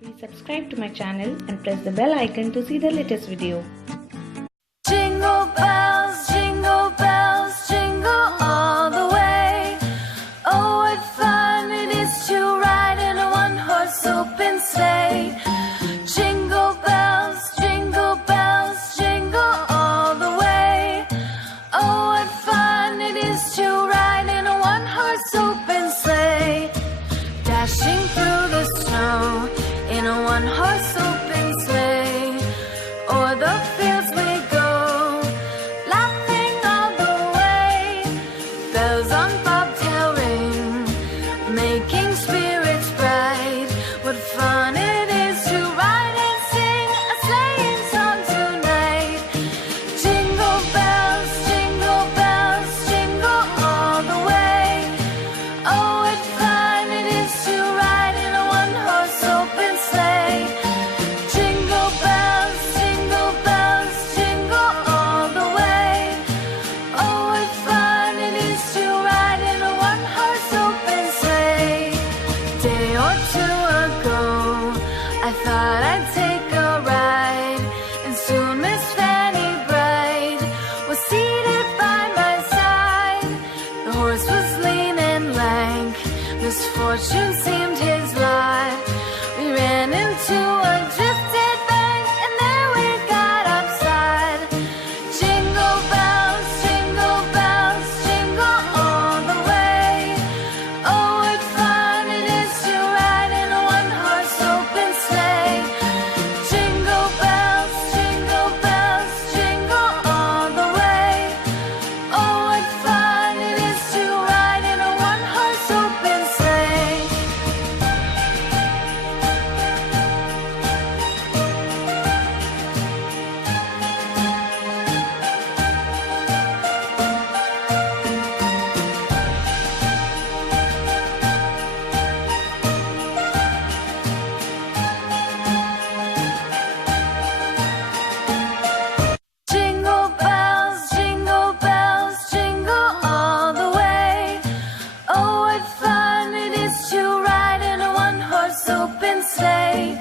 Please subscribe to my channel and press the bell icon to see the latest video. Jingle bells, jingle all the way. Oh, what fun it is to ride in a one-horse open sleigh. Jingle bells, jingle all the way. Oh, what fun it is to ride in a one-horse open sleigh. Dashing through the snow in a one-horse open sleigh. O'er the fields we go, laughing all the way. Bells on bobtail ring, making spirits bright. What fun it is to ride and sing a sleighing song tonight. Jingle bells, jingle all the way. Oh, what fun it is to ride in a one-horse open sleigh. Jingle bells, jingle all the way. Oh, what fun it is to ride in a one-horse open sleigh. Day or two ago, I thought I'd take a ride, and soon Miss Fanny Bright was seated by my side. The horse was lean and lank, misfortune seemed his lot. We ran into a drifted bank, and there we got upside. Jingle bells, jingle all the way. Oh, what fun it is to ride in a one-horse open sleigh. Jingle bells, jingle all the way. Oh, what fun it is to ride in a one-horse open sleigh. Jingle bells, jingle all the way. Oh, what fun it is to ride in a one-horse open sleigh.